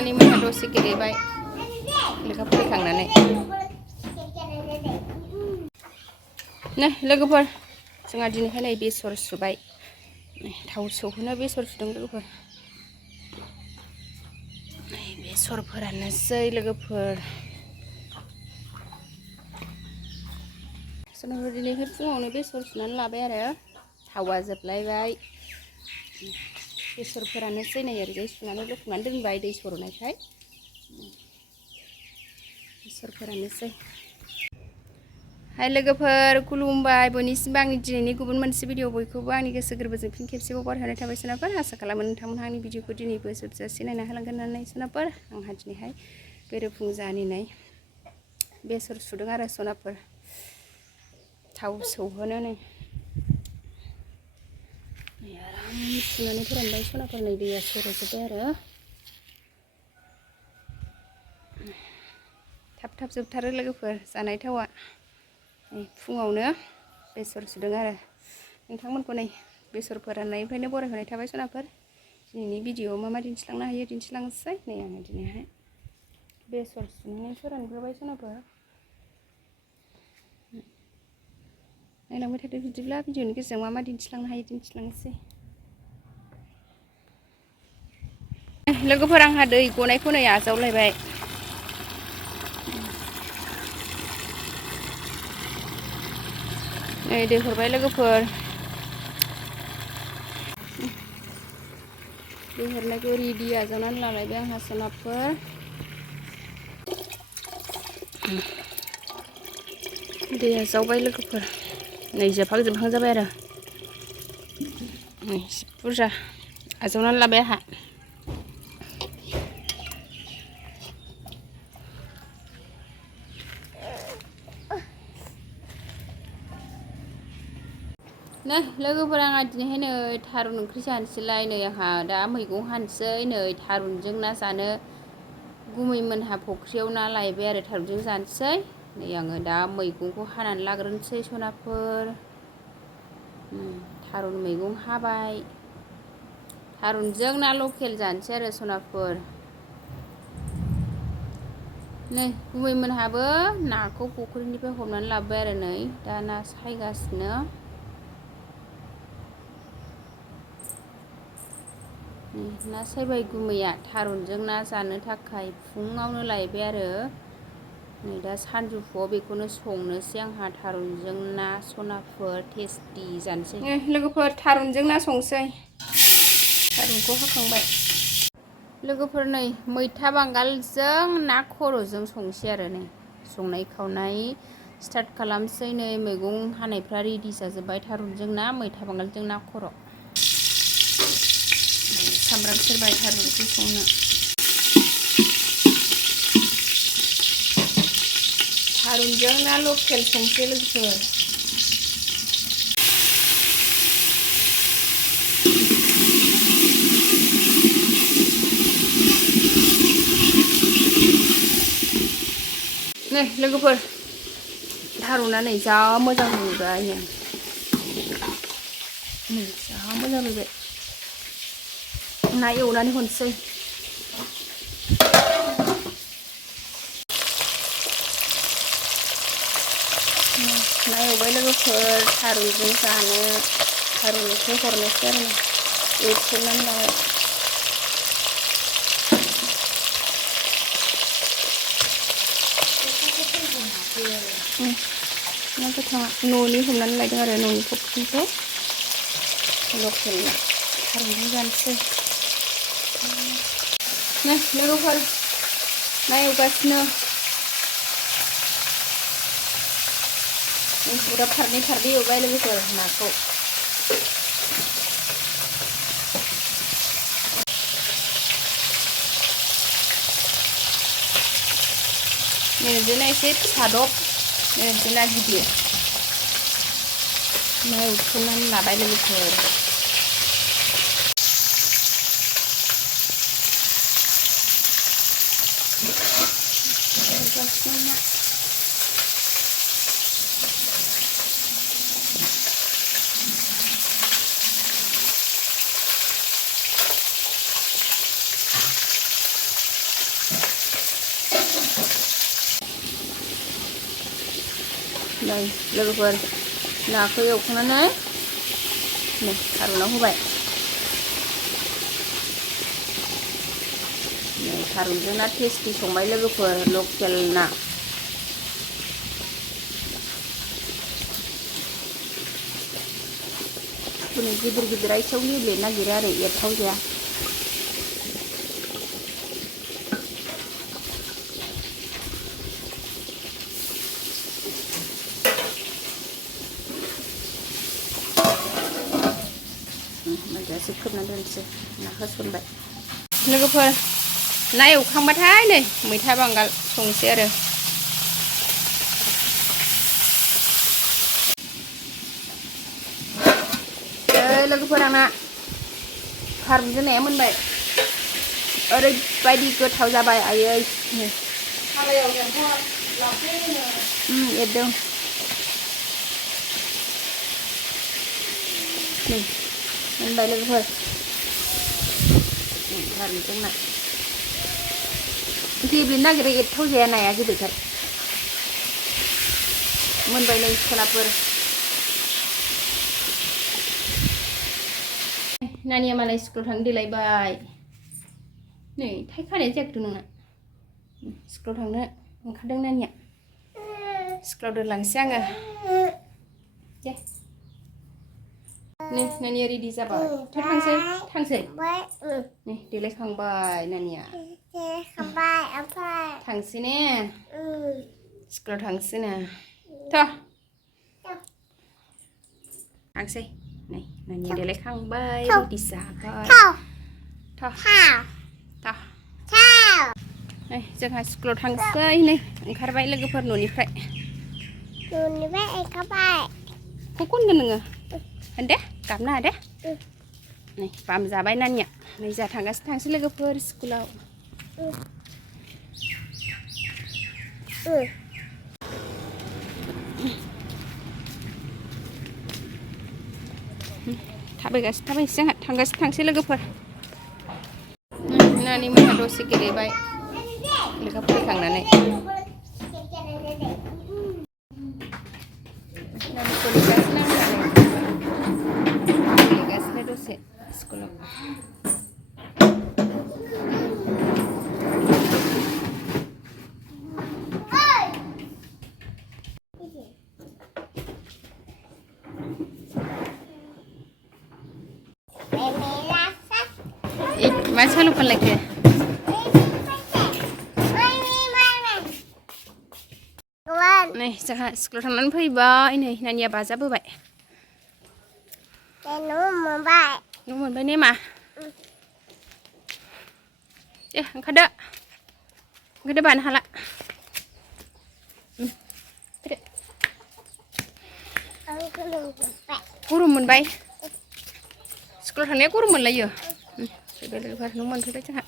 सनानि मोनहा दसे गेलेबाय लेखा फरायखांनानै लोगोफोर जोंहा दिनैहाय नै बेसर सुबाय थाव सौहोनो बेसर सुदों लोगोफोर बेसरफोरानोसै लोगोफोर सनाफोर दिनैहाय फुङावनो बेसर सुनानै लाबाय आरो थावा जोबलायबाय बेसरफोरानोसै नै ओरैजाय सुनानै लखबनानै दोनबाय दै सरनायखाय बेसरफोरानोसै हाय लोगोफोर खुलुमबाय बयनिसिमबो आंनि दिनैनि गुबुन मोनसे भिडिअ बयखौबो आंनि गोसो गोरबोजों फिन खेबसेबाव बरायहरनाय थाबाय सोनाफोर आसा खालामो नोंथांमोनहा आंनि भिडिअखौ दिनैबो जोबजासे नायना होलांगोन होननानै सोनाफोर आंहा दिनैहाय बेरेफुंजानि नै बेसर सुदों आरो सनाफोर थाव सौहोनो नै आराम सुनानै फोरानबाय सनाफोर नै दैया सरजोब्बाय आरो थाब थाब जोबथारो लोगोफोर जानाय थावा फुङावनो बेसर सुदों आरो नोंथांमोनखौ नै बेसर फोराननायनिफ्रायनो बरायहरनाय थाबाय सनाफोर दिनैनि भिडिअआव मा मा दिन्थिलांनो हायो दिन्थिलांसै नै आङो दिनैहाय बेसर सुनानै फोरानग्रोबाय सनाफोर नायलांबाय थादो बिदिब्ला भिडिअनि गेजेरजों मा मा दिन्थिलांनो हायो दिन्थिलांसै लोगोफोर आंहा दै गनायखौ नै आजावलायबाय नै दै हरबाय लोगोफोर दै हरनायखौ रेडि आजावनानै लालायबाय आंहा सनाफोर दै आजावबाय लोगोफोर नै जोबहां जाबाय आरो नै बुरजा आजावनानै लाबाय आंहा नै लोगोफोर आंहा दिनैहाय नै थारुन ओंख्रि जानोसैलाय नै आंहा दा मैगं हानोसै नै थारुनजों ना जानो गुमैमोनहा फख्रियाव ना लायबाय आरो थारुनजों जानोसै नै आङो दा मैगंखौ हानानै लाग्रोनोसै सनाफोर थारुन मैगं हाबाय थारुनजों ना लकेल जानोसै आरो सनाफोर नै गुमैमोनहाबो नाखौ फख्रिनिफ्राय हमनानै लाबोबाय आरो नै दा ना सायगासिनो ना सायबाय गुमैया थारुनजों ना जानो थाखाय फुङावनो लायबाय आरो नै दा सानजौफुआव बेखौनो संनोसै आंहा थारुनजों ना सनाफोर टेस्टि जानोसै लोगोफोर थारुनजों ना संसै थारुनखौ हाखांबाय लोगोफोर नै मैथा बांगालजों ना खर'जों संसै आरो नै संनाय खावनाय स्टार्ट खालामसै नै मैगं हानायफ्रा रेडि जाजोब्बाय थारुनजों ना मैथा बांगालजों ना खर' सामब्राम सेरबाय थारुनखौ संनो थारुनजों ना लकेल संसै लोगोफोर नै लोगोफोर थारुना नै जा मोजां रुबाय नै जा मोजां रुबाय ना एवनानै हरसै ना एवबाय लोगोफोर थारुनजों जानो थारुनखौ हरनोसै आरो एवथ्रमनानै लाबाय ना गोथाङा न'नि हमनानै लायदों आरो न'नि फुख्रिनिफ्राय लकेल ना थारुनजों जानोसै नै लोगोफोर ना एवगासिनो उरा फारनै एवबाय लोगोफोर नाखौ बिदिनो एसे फिसादब बिदिनो गिदिर ना एवथ्रमनानै लाबाय लोगोफोर नै लोगोफोर नाखौ एवखांनानै नै थारुनाव होबाय नै थारुनजों ना टेस्टि संबाय लोगोफोर लकेल ना हनै गिदिर गिदिर आइसेयाव गेब्लेनो नागिरो आरो एरथाव जाया मोनजासे खोबना दोनसै ना होसनबाय लोगोफोर ना एवखांबाथाय नै मैथा बांगाल संसै आरो लोगोफोर आंना थारुनजों नाया मोनबाय ओरैबायदि गोथाव जाबाय आयै एरदों नै मोनबाय लोगोफोर थारुनजों ना गेब्लेनो नागिरो एरथाव जाया नाया गिदिरखाय मोनबाय नै सनाफोर नानिया मालाय स्कुलाव थांनो देलायबाय नै थाइ खानाया जायाखैथ' नोंना स्कुलाव थांनो ओंखारदों नानिया स्कुलाव दोनलांसै आङो दे नै नानिया रेडि जाबाय थांसै नै देलायखांबाय नानिया थांसै ने स्कुलाव थांसै नो थांसै नै नानिया देलायखांबाय रेडि जाबाय नै जोंहा स्कुलाव थांसै नै ओंखारबाय लोगोफोर न'निफ्राय ओंखारबाय मा खनगोन नोङो होन दे गाबनाङा दे नै बाम जाबाय नानिया नै जोंहा थांगासिनो थांसै लोगोफोर स्कुलाव थाबायगासिनो जोंहा थांगासिनो थांसै लोगोफोर नानि मोनहा दसे गेलेबाय लेखा फरायखांनानै नानिखौ लिंगासिनो आं गेलेगासिनो दसे स्कुलाव मा सल' खनलायखो नै जोंहा स्कुलाव थांनानै फैबाय नै नानिया बाजाबोबाय न' मोनबाय ने मा दे ओंखारदो बानो हाला गरम मोनबाय स्कुलाव थांनाया गरम मोनलायो फैबाय लोगोफोर न' मोनफैबाय जोंहा